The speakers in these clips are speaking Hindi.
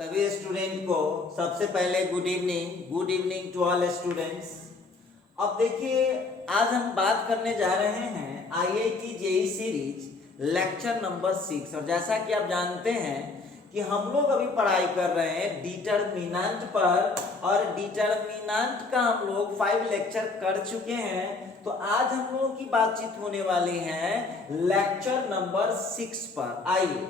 सभी स्टूडेंट को सबसे पहले good evening to all students. अब देखिए, आज हम बात करने जा रहे हैं IIT JEE series lecture number 6। और जैसा कि आप जानते हैं कि हम लोग अभी पढ़ाई कर रहे हैं डिटरमिनेंट पर, और डिटरमिनेंट का हम लोग 5 लेक्चर कर चुके हैं। तो आज हम लोगों की बातचीत होने वाली है लेक्चर नंबर 6 पर। आइए,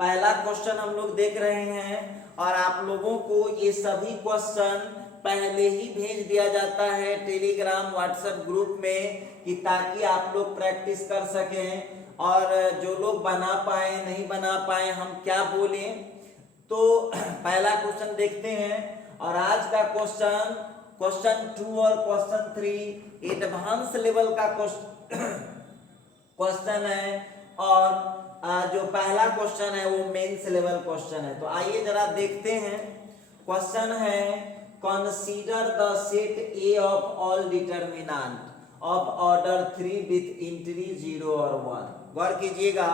पहला क्वेश्चन हम लोग देख रहे हैं, और आप लोगों को ये सभी क्वेश्चन पहले ही भेज दिया जाता है टेलीग्राम व्हाट्सएप ग्रुप में, कि ताकि आप लोग प्रैक्टिस कर सकें। और जो लोग बना पाए नहीं बना पाए, हम क्या बोलें। तो पहला क्वेश्चन देखते हैं, और आज का क्वेश्चन 2 और क्वेश्चन 3 एडवांस लेवल का क्वेश्चन है, और जो पहला क्वेश्चन है वो मेंस लेवल क्वेश्चन है। तो आइए जरा देखते हैं। क्वेश्चन है, consider the set A of all determinant of order 3 with entry 0 और 1। गौर कीजिएगा,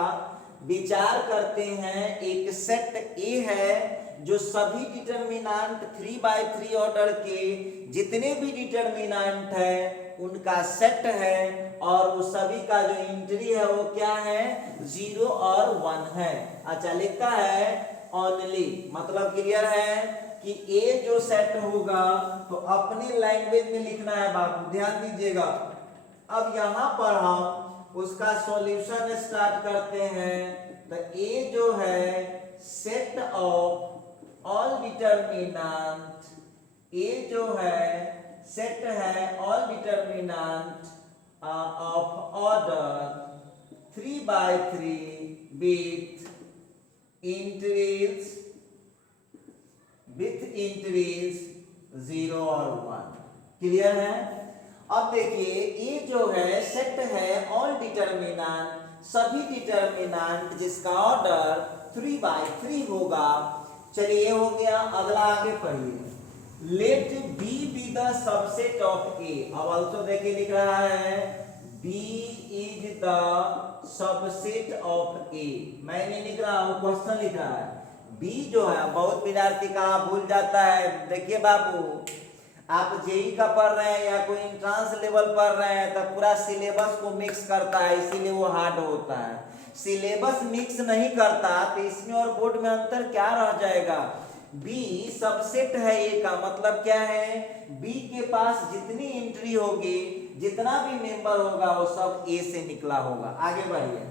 विचार करते हैं, एक सेट ए है जो सभी डिटरमिनेंट 3/3 ऑर्डर के जितने भी डिटरमिनेंट है उनका सेट है, और वो सभी का जो एंट्री है वो क्या है, 0 और 1 है। अच्छा, लिखता है ओनली, मतलब क्लियर है कि ए जो सेट होगा तो अपनी लैंग्वेज में लिखना है बाबू, ध्यान दीजिएगा। अब यहां पर हम उसका सॉल्यूशन स्टार्ट करते हैं। तो ए जो है सेट ऑफ ऑल डिटरमिनेंट, ए जो है सेट है all determinant of order 3/3 with entries 0 और 1। क्लियर है। अब देखिए, ये जो है सेट है ऑल डिटरमिनेंट, सभी डिटरमिनेंट जिसका ऑर्डर 3/3 होगा। चलिए, हो गया। अगला आगे पढ़िए, let B be the subset of A. अब ऑल्सो देखिए लिख रहा है B is the subset of A. मैं नहीं लिख रहा हूं, क्वेश्चन लिख रहा है। बी जो है, बहुत विद्यार्थी कहाँ भूल जाता है। देखिए बाबू, आप जेईई का पढ़ रहे हैं या कोई एंट्रेंस लेवल पढ़ रहे हैं तो पूरा सिलेबस को मिक्स करता है, इसीलिए वो हार्ड होता है। सिलेबस मिक्स नहीं करता तो इसमें और बोर्ड में अंतर क्या रह जाएगा। बी सबसेट है ए का मतलब क्या है, बी के पास जितनी एंट्री होगी, जितना भी मेंबर होगा वो सब ए से निकला होगा। आगे बढ़िए,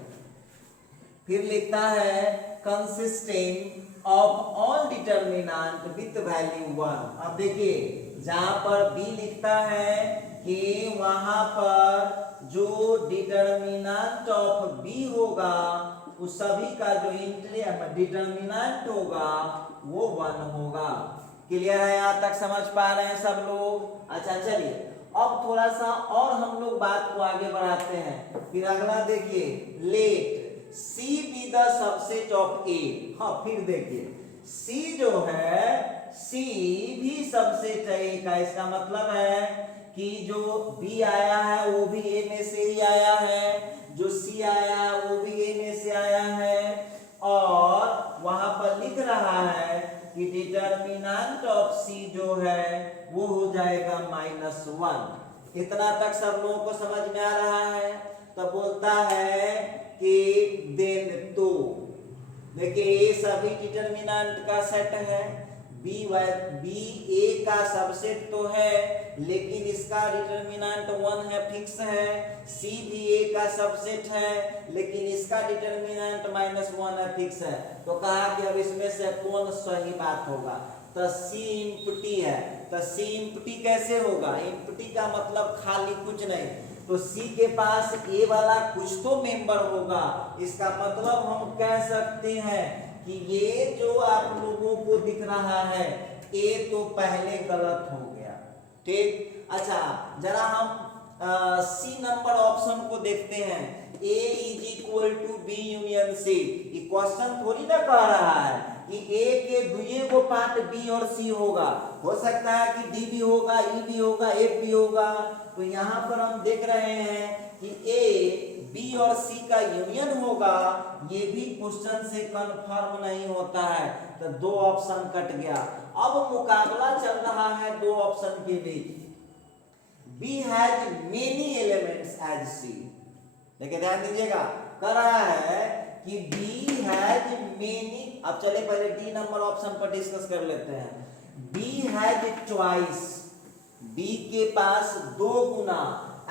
फिर लिखता है consisting of all determinant with value 1। अब देखिए, जहां पर बी लिखता है कि वहां पर जो डिटरमिनेंट ऑफ बी होगा उस सभी का जो एंट्री डिटरमिनेंट होगा वो 1 होगा। क्लियर है, यहां तक समझ पा रहे हैं सब लोग। अच्छा, चलिए अब थोड़ा सा और हम लोग बात को आगे बढ़ाते हैं। फिर अगला देखिए, let C be the subset of A. हाँ, फिर देखिए, सी जो है, सी भी सबसेट है ए का। इसका मतलब है कि जो बी आया है वो भी ए में से ही आया है, जो सी आया है वो भी ए में से आया है, और वहां पर लिख रहा है कि डिटरमिनेंट ऑफ सी जो है वो हो जाएगा -1। इतना तक सब लोगों को समझ में आ रहा है। तो बोलता है कि देन, तो देखिए ये सभी डिटरमिनेंट का सेट है, बी ए का सबसेट तो है लेकिन इसका डिटरमिनेंट 1 है, फिक्स है। सी भी ए का सबसेट है लेकिन इसका डिटरमिनेंट -1 है, फिक्स है। तो कहा कि अब इसमें से कौन सही बात होगा। तो सी इम्प्टी है। तो सी इम्प्टी कैसे होगा, इम्प्टी का मतलब खाली, कुछ नहीं। तो सी के पास ए वाला कुछ तो मेंबर होगा। इसका मतलब हम कह सकते हैं कि ये जो आप लोगों को दिख रहा है ए तो पहले गलत हो गया। ठीक। अच्छा, जरा हम सी नंबर ऑप्शन को देखते हैं। A is equal to B union C. ये क्वेश्चन थोड़ी ना कह रहा है कि ए के दुए को पार्ट बी और सी होगा। हो सकता है कि डी भी होगा, ई भी होगा, एफ भी होगा। तो यहाँ पर हम देख रहे हैं कि ए बी और सी का यूनियन होगा, ये भी क्वेश्चन से कंफर्म नहीं होता है, तो दो ऑप्शन कट गया। अब मुकाबला चल रहा है दो ऑप्शन के बीच। B has many elements as C. देखिए ध्यान दीजिएगा, कह रहा है कि बी हैज मेनी। अब चले पहले डी नंबर ऑप्शन पर डिस्कस कर लेते हैं। बी हैज ट्वाइस, बी के पास दो गुना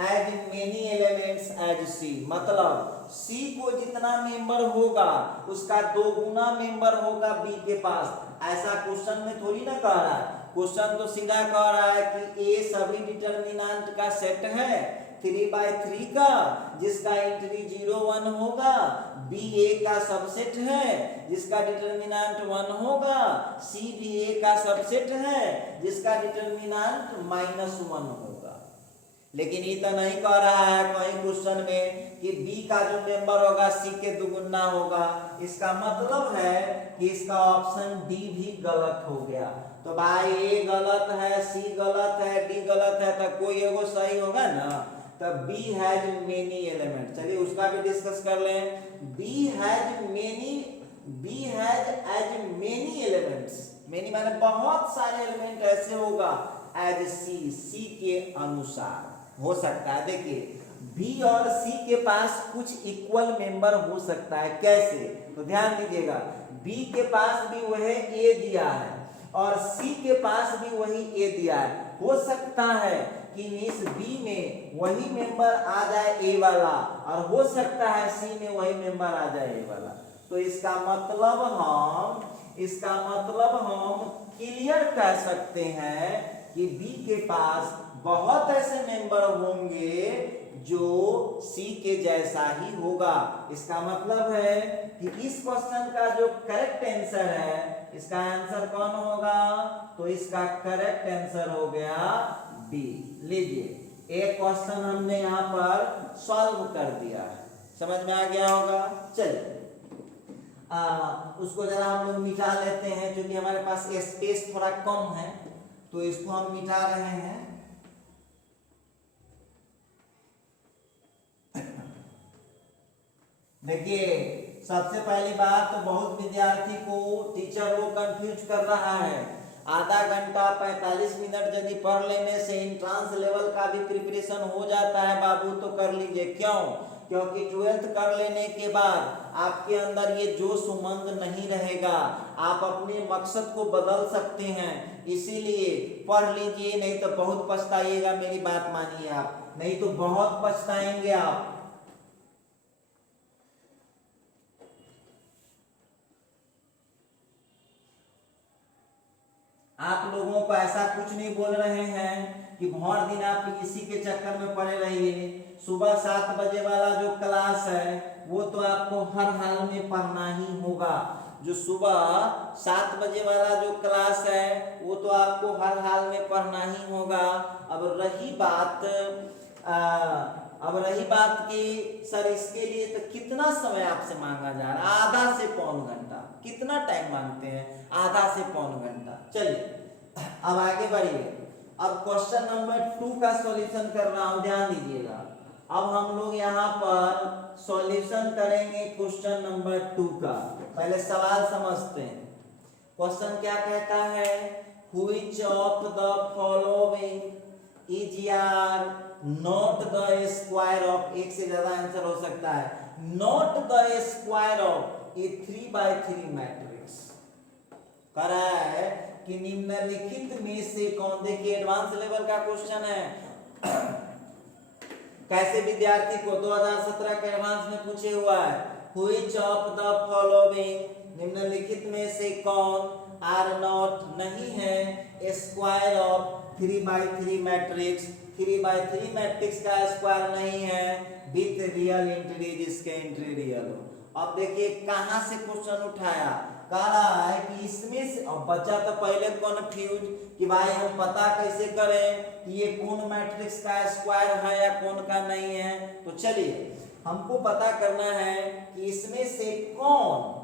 एज मेनी एलिमेंट्स एज सी, मतलब सी को जितना मेंबर होगा उसका दो गुना मेंबर होगा बी के पास। ऐसा क्वेश्चन में थोड़ी ना कह रहा है, क्वेश्चन तो सीधा कह रहा है कि ए सभी डिटर्मिनेंट का सेट है 3/3 का, जिसका एंट्री 0 1 होगा। बी ए का सबसेट है जिसका डिटर्मिनेंट 1 होगा। सी भी ए का सबसेट है जिसका डिटर्मिनेंट -1 होगा। लेकिन ये तो नहीं कह रहा है कहीं क्वेश्चन में कि बी का जो मेंबर होगा सी के दुगुना होगा। इसका मतलब है कि इसका ऑप्शन डी भी गलत हो गया। तो भाई ए गलत है, सी गलत है, डी गलत है, तो कोई एगो सही होगा ना। तो बी हैज मेनी एलिमेंट, चलिए उसका भी डिस्कस कर लें। B has as many elements, many माने बहुत सारे एलिमेंट ऐसे होगा एज सी, सी के अनुसार हो सकता है। देखिए बी और सी के पास कुछ इक्वल मेंबर हो सकता है। कैसे? तो ध्यान दीजिएगा, बी के पास भी वह ए दिया है और सी के पास भी वही ए दिया है। हो सकता है कि इस बी में वही मेंबर आ जाए ए वाला, और हो सकता है सी में वही मेंबर आ जाए ए वाला। तो इसका मतलब हम क्लियर कह सकते हैं कि बी के पास बहुत ऐसे मेंबर होंगे जो सी के जैसा ही होगा। इसका मतलब है कि इस क्वेश्चन का जो करेक्ट आंसर है, इसका आंसर कौन होगा? तो इसका करेक्ट आंसर हो गया बी। लीजिए एक क्वेश्चन हमने यहाँ पर सॉल्व कर दिया है, समझ में आ गया होगा। चलिए उसको जरा हम लोग मिटा लेते हैं, क्योंकि हमारे पास स्पेस थोड़ा कम है, तो इसको हम मिटा रहे हैं। देखिए सबसे पहली बात तो बहुत विद्यार्थी को टीचर लोग कंफ्यूज कर रहा है। आधा घंटा 45 मिनट यदि पढ़ लेने से एंट्रेंस लेवल का भी प्रिपरेशन हो जाता है बाबू, तो कर लीजिए। क्यों? क्योंकि 12th कर लेने के बाद आपके अंदर ये जोश उमंग नहीं रहेगा, आप अपने मकसद को बदल सकते हैं। इसीलिए पढ़ लीजिए, नहीं तो बहुत पछताइएगा। मेरी बात मानिए आप, नहीं तो बहुत पछताएंगे आप। आप लोगों को ऐसा कुछ नहीं बोल रहे हैं कि भर दिन आप इसी के चक्कर में पड़े रहिए। सुबह 7 बजे वाला जो क्लास है वो तो आपको हर हाल में पढ़ना ही होगा। जो सुबह 7 बजे वाला जो क्लास है वो तो आपको हर हाल में पढ़ना ही होगा। अब रही बात कि सर इसके लिए तो कितना समय आपसे मांगा जा रहा है? आधा से पौन घंटा। कितना टाइम मांगते हैं? आधा से पौन घंटा। चलिए अब आगे बढ़िए। अब क्वेश्चन नंबर 2 का सॉल्यूशन कर रहा हूं, ध्यान दीजिएगा। अब हम लोग यहाँ पर सॉल्यूशन करेंगे क्वेश्चन नंबर 2 का। पहले सवाल समझते हैं। क्वेश्चन क्या कहता है? Which of the following is यार नॉट द स्क्वायर ऑफ, एक से ज्यादा आंसर हो सकता है, not the square of A 3/3 matrix. कह रहा है कि निम्नलिखित में से कौन, देखिए एडवांस लेवल का क्वेश्चन है। कैसे विद्यार्थी को 2017 के एडवांस में पूछे हुआ है। व्हिच ऑफ द फॉलोइंग, निम्नलिखित में से कौन आर नॉट नहीं है स्क्वायर ऑफ 3/3 मैट्रिक्स, 3/3 मैट्रिक्स का स्क्वायर नहीं है विथ रियल एंट्री, जिसके एंट्री रियल हो। अब देखिए कहां से क्वेश्चन उठाया। कह रहा है कि इसमें से, अब बच्चा तो पहले कन्फ्यूज कि भाई हम पता कैसे करें कि ये कौन मैट्रिक्स का स्क्वायर है या कौन का नहीं है। तो चलिए हमको पता करना है कि इसमें से कौन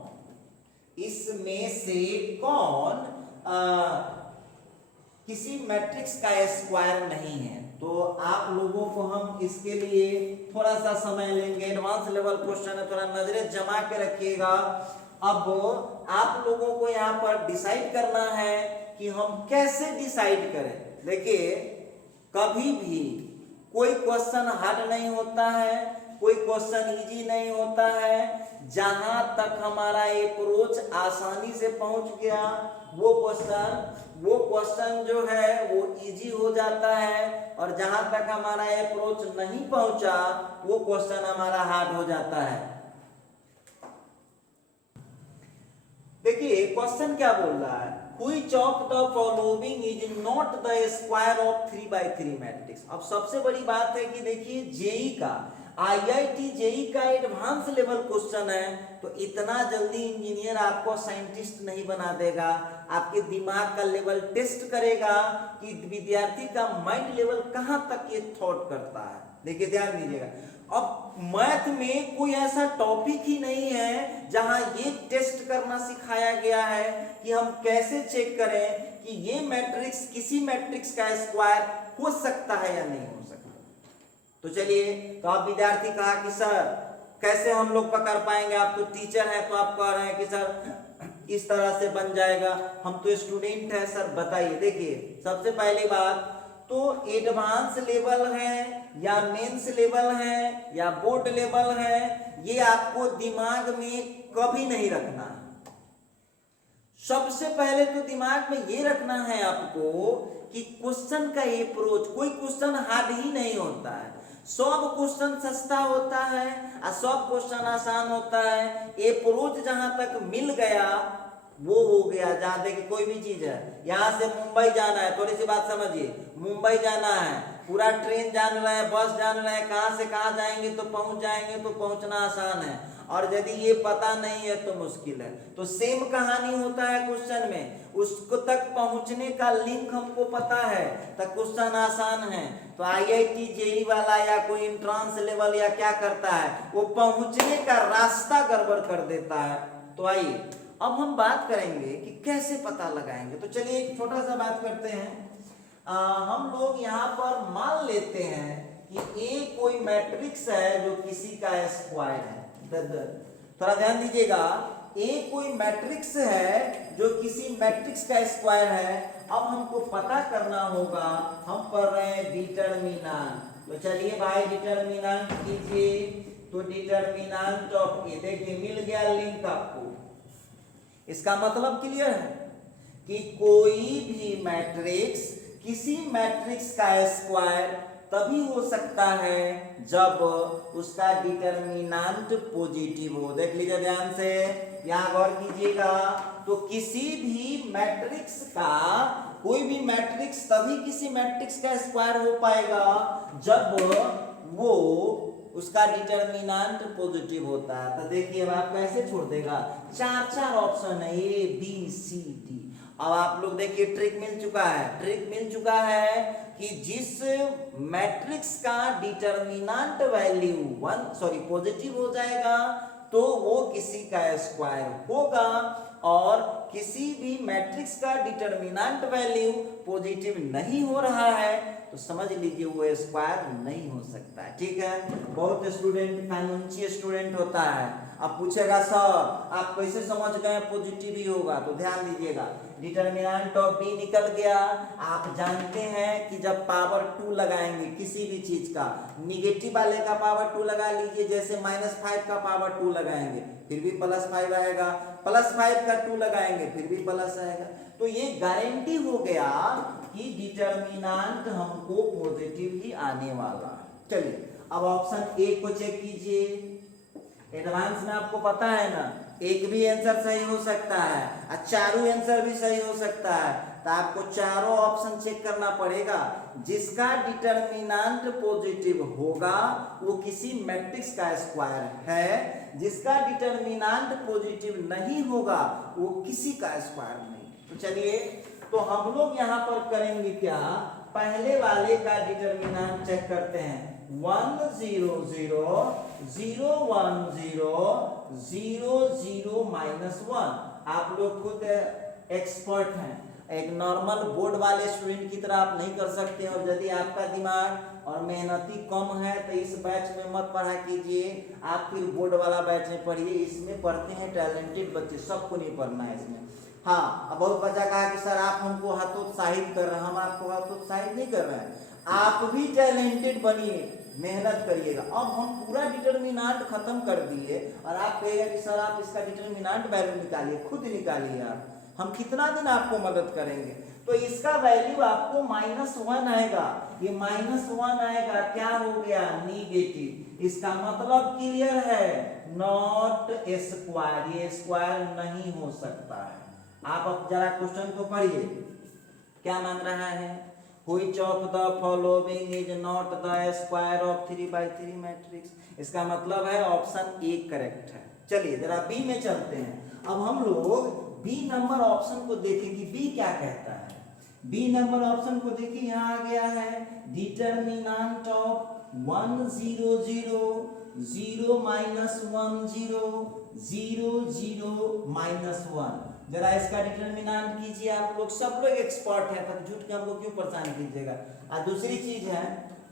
किसी मैट्रिक्स का स्क्वायर नहीं है। तो आप लोगों को हम इसके लिए थोड़ा सा समय लेंगे, एडवांस लेवल क्वेश्चन है, थोड़ा नजरें जमा के रखिएगा। अब आप लोगों को यहाँ पर डिसाइड करना है कि हम कैसे डिसाइड करें। देखिए, कभी भी कोई क्वेश्चन हार्ड नहीं होता है, कोई क्वेश्चन इजी नहीं होता है। जहां तक हमारा अप्रोच आसानी से पहुंच गया वो क्वेश्चन जो है वो इजी हो जाता है, और जहां तक हमारा अप्रोच नहीं पहुंचा वो क्वेश्चन हमारा हार्ड हो जाता है। देखिए क्वेश्चन क्या बोल रहा है, Which of the following is not the square of 3/3 matrix. अब सबसे बड़ी बात है कि देखिए जेई का IIT जेई का एडवांस लेवल क्वेश्चन है, तो इतना जल्दी इंजीनियर आपको साइंटिस्ट नहीं बना देगा। आपके दिमाग का लेवल टेस्ट करेगा कि विद्यार्थी का माइंड लेवल कहां तक ये थॉट करता है। देखिए ध्यान दीजिएगा, अब मैथ में कोई ऐसा टॉपिक ही नहीं है जहां ये टेस्ट करना सिखाया गया है कि हम कैसे चेक करें कि ये मैट्रिक्स किसी मैट्रिक्स का स्क्वायर हो सकता है या नहीं हो सकता। तो चलिए, तो आप विद्यार्थी कहा कि सर कैसे हम लोग पकड़ पाएंगे, आप तो टीचर हैं तो आप कह रहे हैं कि सर इस तरह से बन जाएगा, हम तो स्टूडेंट हैं सर बताइए। देखिए सबसे पहली बात तो एडवांस लेवल है या मेंस लेवल है या बोर्ड लेवल है, ये आपको दिमाग में कभी नहीं रखना है। सबसे पहले तो दिमाग में ये रखना है आपको कि क्वेश्चन का अप्रोच, कोई क्वेश्चन हार्ड ही नहीं होता है, सब क्वेश्चन सस्ता होता है और सब क्वेश्चन आसान होता है। अप्रोच जहां तक मिल गया वो हो गया। जहां देखिए कोई भी चीज है, यहां से मुंबई जाना है, थोड़ी सी बात समझिए, मुंबई जाना है, पूरा ट्रेन जान रहे हैं, बस जान रहे हैं, कहां से कहां जाएंगे तो पहुंच जाएंगे, तो पहुंचना आसान है, और यदि ये पता नहीं है तो मुश्किल है। तो सेम कहानी होता है क्वेश्चन में, उसको तक पहुंचने का लिंक हमको पता है तो क्वेश्चन आसान है। तो IIT जेई वाला या कोई एंट्रेंस लेवल या क्या करता है, वो पहुंचने का रास्ता गड़बड़ कर देता है। तो आइए अब हम बात करेंगे कि कैसे पता लगाएंगे। तो चलिए एक छोटा सा बात करते हैं। हम लोग यहाँ पर मान लेते हैं कि ए कोई मैट्रिक्स है जो किसी का स्क्वायर है। थोड़ा ध्यान दीजिएगा, ए कोई मैट्रिक्स है जो किसी मैट्रिक्स का स्क्वायर है। अब हमको पता करना होगा, हम पढ़ रहे हैं डिटरमिनेंट। तो चलिए भाई डिटरमिनेंट कीजिए। तो डिटरमिनेंट ऑफ ए, देखिए मिल गया लिंक आपको। इसका मतलब क्लियर है कि कोई भी मैट्रिक्स किसी मैट्रिक्स का स्क्वायर तभी हो सकता है जब उसका डिटरमिनेंट पॉजिटिव हो। देख लीजिए ध्यान से, यहां गौर कीजिएगा। तो किसी भी मैट्रिक्स का, कोई भी मैट्रिक्स तभी किसी मैट्रिक्स का स्क्वायर हो पाएगा जब वो उसका डिटरमिनेंट पॉजिटिव होता है। तो देखिए अब आप कैसे छोड़ देगा, चार ऑप्शन है A B C D। अब आप लोग देखिए ट्रिक मिल चुका है कि जिस मैट्रिक्स का डिटरमिनेंट वैल्यू पॉजिटिव हो जाएगा तो वो किसी का स्क्वायर होगा, और किसी भी मैट्रिक्स का डिटरमिनेंट वैल्यू पॉजिटिव नहीं हो रहा है तो समझ लीजिए वो स्क्वायर नहीं हो सकता है। ठीक है, बहुत स्टूडेंट कानूनी स्टूडेंट होता है, अब पूछेगा सर आप कैसे समझ गए पॉजिटिव ही होगा। तो ध्यान दीजिएगा, डिटरमिनेंट ऑफ बी निकल गया। आप जानते हैं कि जब पावर 2 लगाएंगे किसी भी चीज का, निगेटिव वाले का पावर 2 लगा लीजिए, जैसे -5 का पावर 2 लगाएंगे फिर भी +5 आएगा, +5 का 2 लगाएंगे फिर भी प्लस आएगा। तो ये गारंटी हो गया कि डिटरमिनेंट हमको पॉजिटिव ही आने वाला। चलिए अब ऑप्शन ए को चेक कीजिए। एडवांस में आपको पता है ना, एक भी आंसर सही हो सकता है और चारों आंसर भी सही हो सकता है। तो आपको चारों ऑप्शन चेक करना पड़ेगा। जिसका डिटरमिनेंट पॉजिटिव होगा वो किसी मैट्रिक्स का स्क्वायर है, जिसका डिटरमिनेंट पॉजिटिव नहीं होगा वो किसी का स्क्वायर नहीं। तो चलिए, तो हम लोग यहाँ पर करेंगे क्या, पहले वाले का डिटरमिनेंट चेक करते हैं। 1 0 0 0 1 0 0 0 -1। आप लोग खुद एक्सपर्ट हैं, एक नॉर्मल बोर्ड वाले स्टूडेंट की तरह आप नहीं कर सकते। और यदि आपका दिमाग और मेहनती कम है तो इस बैच में मत पढ़ा कीजिए, आप फिर बोर्ड वाला बैच में पढ़िए। इसमें पढ़ते हैं टैलेंटेड बच्चे, सबको नहीं पढ़ना है इसमें। हाँ, अब बहुत बच्चा कहा कि सर आप हमको हतोत्साहित कर रहे हैं। हम आपको हतोत्साहित नहीं कर रहे हैं, आप भी टैलेंटेड बनिए, मेहनत करिएगा। अब हम पूरा डिटर्मिनेंट खत्म कर दिए और आप कहिएगा कि सर आप इसका डिटर्मिनेंट वैल्यू निकालिए, खुद निकालिए आप, हम कितना दिन आपको मदद करेंगे। तो इसका वैल्यू आपको -1 आएगा, ये -1 आएगा, क्या हो गया, निगेटिव। इसका मतलब क्लियर है, नॉट स्क्वायर, ये स्क्वायर नहीं हो सकता है। आप अब जरा क्वेश्चन को पढ़िए, क्या मांग रहा है, Which of the following is not the square of 3/3 matrix. इसका मतलब है ऑप्शन ए करेक्ट है। चलिए जरा बी में चलते हैं। अब हम लोग बी नंबर ऑप्शन को देखें कि बी क्या कहता है। बी नंबर ऑप्शन को देखिए, यहाँ आ गया है डिटर्मिनेंट ऑफ 1 0 0 0 -1 0 0 0 -1। जरा इसका डिटर्मिनेंट कीजिए। आप लोग सब लोग एक्सपर्ट हैं, तब झूठ के हमको क्यों परेशान कीजिएगा। और दूसरी चीज है,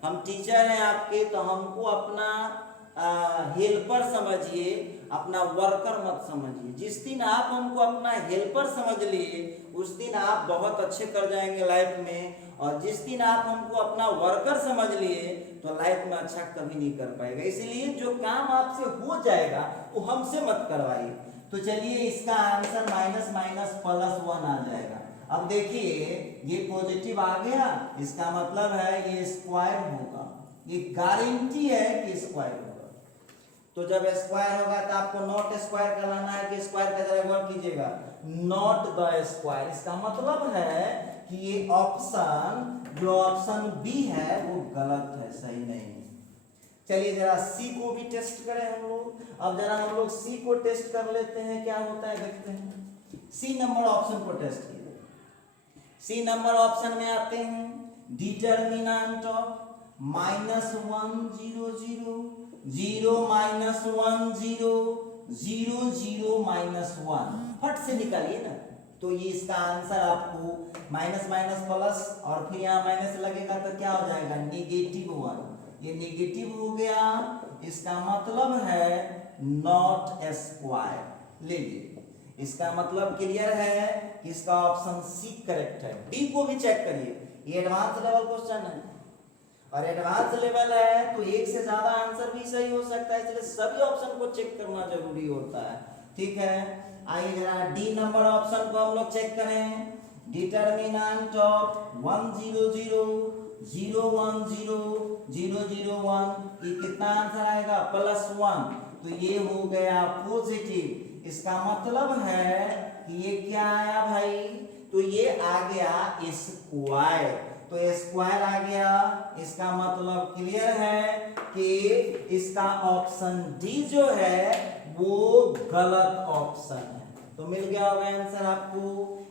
हम टीचर हैं आपके, तो हमको अपना हेल्पर समझिए, अपना वर्कर मत समझिए। जिस दिन आप हमको अपना हेल्पर समझ लिए उस दिन आप बहुत अच्छे कर जाएंगे लाइफ में, और जिस दिन आप हमको अपना वर्कर समझ लिए तो लाइफ में अच्छा कभी नहीं कर पाएगा। इसलिए जो काम आपसे हो जाएगा वो हमसे मत करवाइए। तो चलिए इसका आंसर -1 आ जाएगा। अब देखिए ये पॉजिटिव आ गया, इसका मतलब है ये स्क्वायर होगा, ये गारंटी है कि स्क्वायर होगा। तो जब स्क्वायर होगा तो आपको नॉट स्क्वायर का लाना है कि स्क्वायर का जरा गौर कीजिएगा, नॉट द स्क्वायर। इसका मतलब है कि ये ऑप्शन, जो ऑप्शन बी है वो गलत है, सही नहीं है। चलिए जरा सी को भी टेस्ट करें हम लोग। अब जरा हम लोग सी को टेस्ट कर लेते हैं, क्या होता है देखते हैं। सी नंबर ऑप्शन को टेस्ट कीजिए। सी नंबर ऑप्शन में आते हैं डिटर्मिनेंट ऑफ -1 0 0 0 -1 0 0 0 -1, फट से निकालिए ना। तो ये इसका आंसर आपको माइनस माइनस प्लस और फिर यहाँ माइनस लगेगा तो क्या हो जाएगा, -1। ये नेगेटिव हो गया, इसका मतलब है नॉट स्क्वायर। लीजिए इसका मतलब क्लियर है कि इसका ऑप्शन सी करेक्ट है। डी को भी चेक करिए, ये एडवांस लेवल क्वेश्चन है और एडवांस लेवल है तो एक से ज्यादा आंसर भी सही हो सकता है, इसलिए सभी ऑप्शन को चेक करना जरूरी होता है। ठीक है, आइए जरा डी नंबर ऑप्शन को हम लोग चेक करें। डिटर्मिनेंट ऑफ 1 0 0 0 1 0 0 0 1, ये कितना आंसर आएगा, +1। तो ये हो गया पॉजिटिव। इसका मतलब है कि ये क्या आया भाई, तो ये आ गया स्क्वायर। तो स्क्वायर आ गया, इसका मतलब क्लियर है कि इसका ऑप्शन डी जो है वो गलत ऑप्शन है। तो मिल गया होगा आंसर आपको।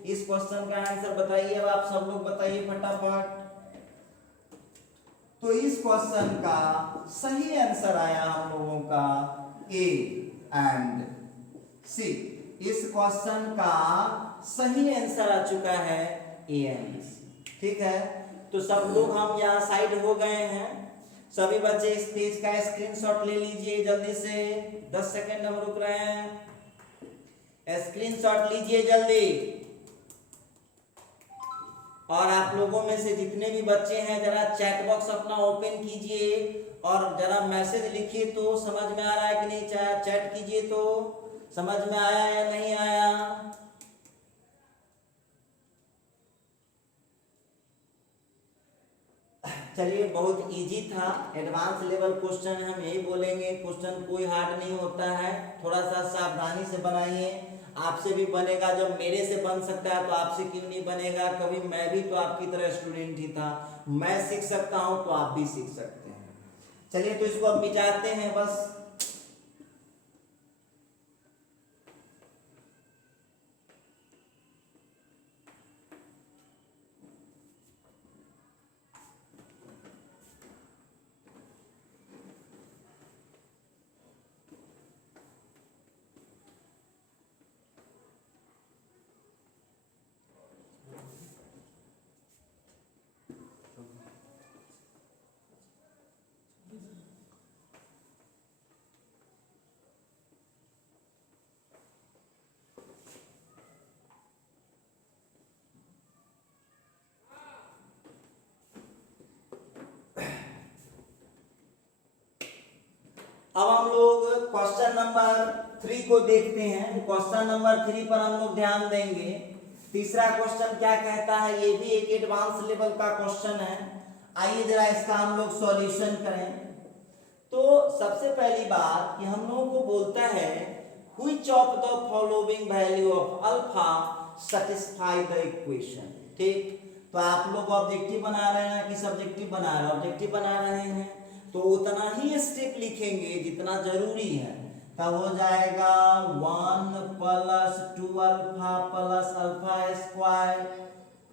इस क्वेश्चन का आंसर बताइए, अब आप सब लोग बताइए फटाफट। तो इस क्वेश्चन का सही आंसर आया हम लोगों का ए एंड सी। इस क्वेश्चन का सही आंसर आ चुका है ए एंड सी। ठीक है, तो सब लोग हम यहाँ साइड हो गए हैं। सभी बच्चे इस पेज का स्क्रीनशॉट ले लीजिए जल्दी से, 10 सेकंड हम रुक रहे हैं, स्क्रीनशॉट लीजिए जल्दी। और आप लोगों में से जितने भी बच्चे हैं जरा चैट बॉक्स अपना ओपन कीजिए और जरा मैसेज लिखिए, तो समझ में आ रहा है कि नहीं, चैट कीजिए तो समझ में आया या नहीं आया। चलिए बहुत इजी था, एडवांस लेवल क्वेश्चन हम यही बोलेंगे, क्वेश्चन कोई हार्ड नहीं होता है, थोड़ा सा सावधानी से बनाइए। आपसे भी बनेगा, जब मेरे से बन सकता है तो आपसे क्यों नहीं बनेगा। कभी मैं भी तो आपकी तरह स्टूडेंट ही था, मैं सीख सकता हूं तो आप भी सीख सकते हैं। चलिए तो इसको अब मिटाते हैं बस। क्वेश्चन नंबर 3 को देखते हैं। क्वेश्चन नंबर 3 पर हम लोग ध्यान देंगे। तीसरा क्वेश्चन क्या कहता है, ये भी एक एडवांस लेवल का क्वेश्चन है। आइए जरा इसका हम लोग सॉल्यूशन करें। तो सबसे पहली बात कि हम लोगों को बोलता है which of the following value of alpha satisfy the equation. ठीक, तो आप लोग ऑब्जेक्टिव बना रहे हैं कि सब्जेक्टिव बना रहे हैं? ऑब्जेक्टिव बना रहे हैं तो उतना ही स्टेप लिखेंगे जितना जरूरी है। तब हो जाएगा 1 plus 2 alpha plus alpha square,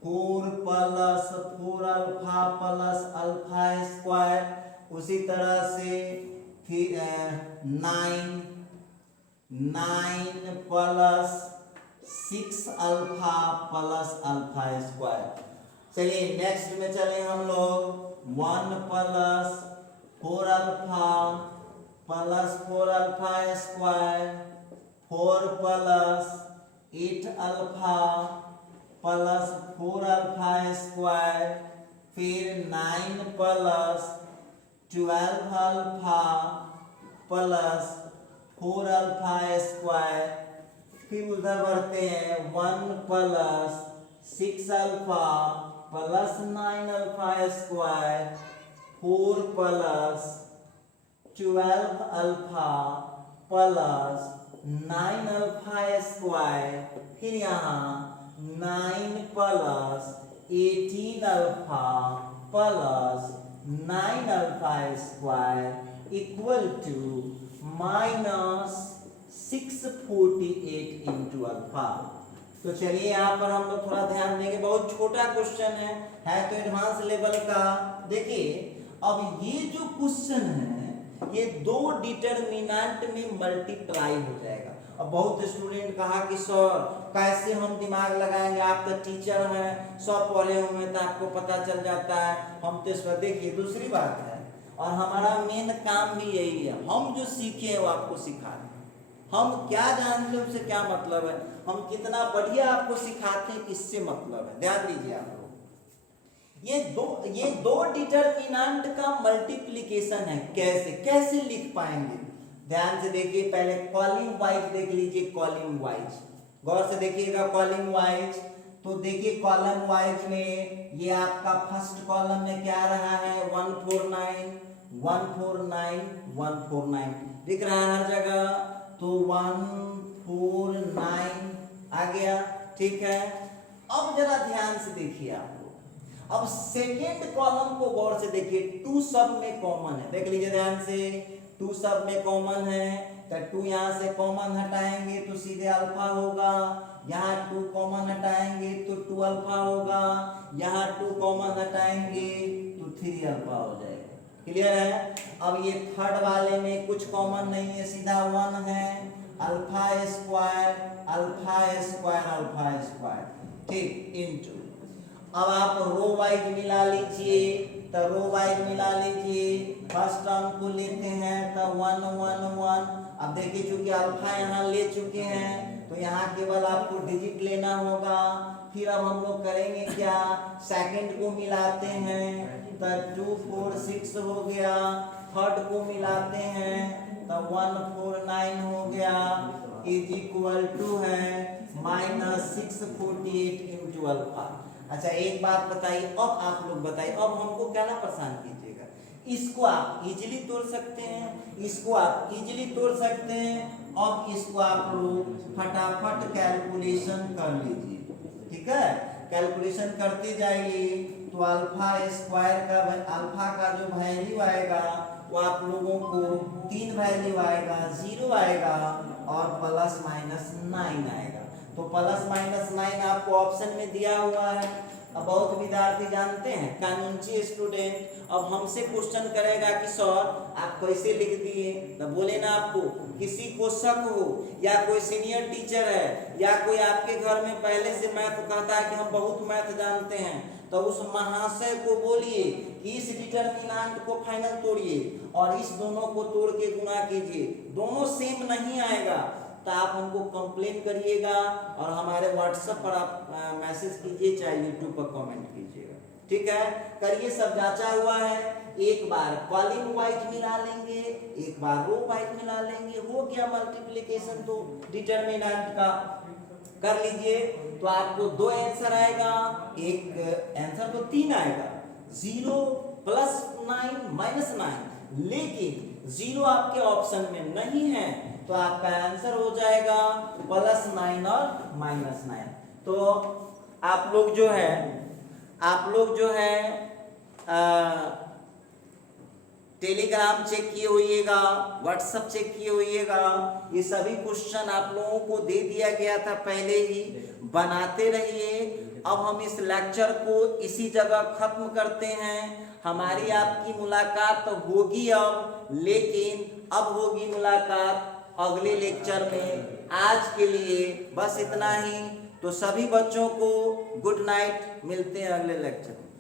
4 plus 4 alpha plus alpha square, उसी तरह से फिर 9 plus 6 alpha plus alpha square. चलिए नेक्स्ट में चले हम लोग 1 plus 4 alpha plus 4 alpha square, 4 plus 8 alpha plus 4 alpha square, फिर 9 plus 12 alpha plus 4 alpha square, फिर उधर बढ़ते हैं 1 plus 6 alpha plus 9 alpha square, 4 plus 12 alpha plus 9 alpha square, फिर यहाँ 9 plus 18 alpha plus 9 alpha square equal to minus 648 into alpha. तो चलिए यहाँ पर हम लोग थोड़ा ध्यान देंगे, बहुत छोटा क्वेश्चन है तो एडवांस लेवल का। देखिए अब ये जो क्वेश्चन है ये दो डिटरमिनेंट में मल्टीप्लाई हो जाएगा। अब बहुत स्टूडेंट कहा कि सर कैसे हम दिमाग लगाएंगे, आप तो टीचर हैं, सब पढ़े हुए तो आपको पता चल जाता है, हम तो इस पर। देखिए दूसरी बात है, और हमारा मेन काम भी यही है, हम जो सीखे हैं वो आपको सिखा रहे हैं। हम क्या जानते हैं उससे क्या मतलब है, हम कितना बढ़िया आपको सिखाते हैं किससे मतलब है। ध्यान दीजिए आप लोग, ये दो डिटरमिनेंट का मल्टीप्लिकेशन है। कैसे लिख पाएंगे, ध्यान से देखिए। पहले कॉलम वाइज देख लीजिए, कॉलम वाइज गौर से देखिएगा। कॉलम वाइज तो देखिए, कॉलम वाइज में ये आपका फर्स्ट कॉलम में क्या रहा है, 149 149 149 दिख रहा है हर जगह, तो 149 आ गया। ठीक है, अब जरा ध्यान से देखिए आप लोग। अब सेकेंड कॉलम को गौर से देखिए, 2 सब में कॉमन है, देख लीजिए ध्यान से। 2 सब में कॉमन है तो 2 यहाँ से कॉमन हटाएंगे तो सीधे अल्फा होगा, यहाँ 2 कॉमन हटाएंगे तो 2 अल्फा होगा, यहाँ 2 कॉमन हटाएंगे तो 3 अल्फा हो जाएगा। क्लियर है। अब ये थर्ड वाले में कुछ कॉमन नहीं है, सीधा 1 है, alpha square alpha square alpha square, ठीक, इनटू। अब आप रो वाइज मिला लीजिए, तो रो वाइज मिला लीजिए। फर्स्ट टर्म को लेते हैं तो 1 1 1। अब देखिए चूंकि अल्फा यहाँ ले चुके हैं तो यहाँ केवल आपको डिजिट लेना होगा। फिर अब हम लोग करेंगे क्या, सेकंड को मिलाते हैं तो 2 4 6 हो गया, थर्ड को मिलाते हैं तो 149 हो गया, इज इक्वल टू है माइनस 648 इंटू अल्फा। अच्छा एक बात बताइए, अब आप लोग बताइए, अब हमको क्या ना परेशान कीजिएगा। इसको आप इजीली तोड़ सकते हैं, इसको आप इजीली तोड़ सकते हैं। अब इसको आप लोग फटाफट कैलकुलेशन कर लीजिए, ठीक है। कैलकुलेशन करते जाइए तो अल्फा स्क्वायर का, अल्फा का जो वैल्यू आएगा वो आप लोगों को 3 वैल्यू आएगा, 0 आएगा और प्लस माइनस 9 आएगा। तो प्लस माइनस 9 आपको ऑप्शन में दिया हुआ है। अब बहुत विद्यार्थी जानते हैं, कानूनी स्टूडेंट अब हमसे क्वेश्चन करेगा कि सर आप कैसे लिख दिए, तो बोले ना आपको किसी को शक हो या कोई सीनियर टीचर है या कोई आपके घर में पहले से मैथ कहता है कि हम बहुत मैथ जानते हैं, तो उस महाशय को बोलिए कि इस डिटरमिनेंट को फाइनल तोड़िए और इस दोनों को तोड़ के गुणा कीजिए, दोनों सेम नहीं आएगा तो आप हमको कंप्लेन करिएगा और हमारे व्हाट्सएप पर आप मैसेज कीजिए, चाहे यूट्यूब पर कमेंट कीजिएगा। ठीक है, करिए, सब जांचा हुआ है। एक बार कॉलम वाइज मिला लेंगे, एक बार रो वाइज मिला लेंगे, हो गया मल्टीप्लिकेशन तो डिटरमिनेंट का। कर लीजिए, तो आपको दो आंसर आएगा, एक आंसर तो 3 आएगा, 0 प्लस 9 माइनस 9, लेकिन 0 आपके ऑप्शन में नहीं है, तो आपका आंसर हो जाएगा प्लस 9 और माइनस 9। तो आप लोग जो है टेलीग्राम चेक किए होइएगा, व्हाट्सएप चेक किए होइएगा, ये सभी क्वेश्चन आप लोगों को दे दिया गया था पहले ही, बनाते रहिए। अब हम इस लेक्चर को इसी जगह खत्म करते हैं। हमारी आपकी मुलाकात होगी अब, लेकिन अब होगी मुलाकात अगले लेक्चर में। आज के लिए बस इतना ही। तो सभी बच्चों को गुड नाइट, मिलते हैं अगले लेक्चर में।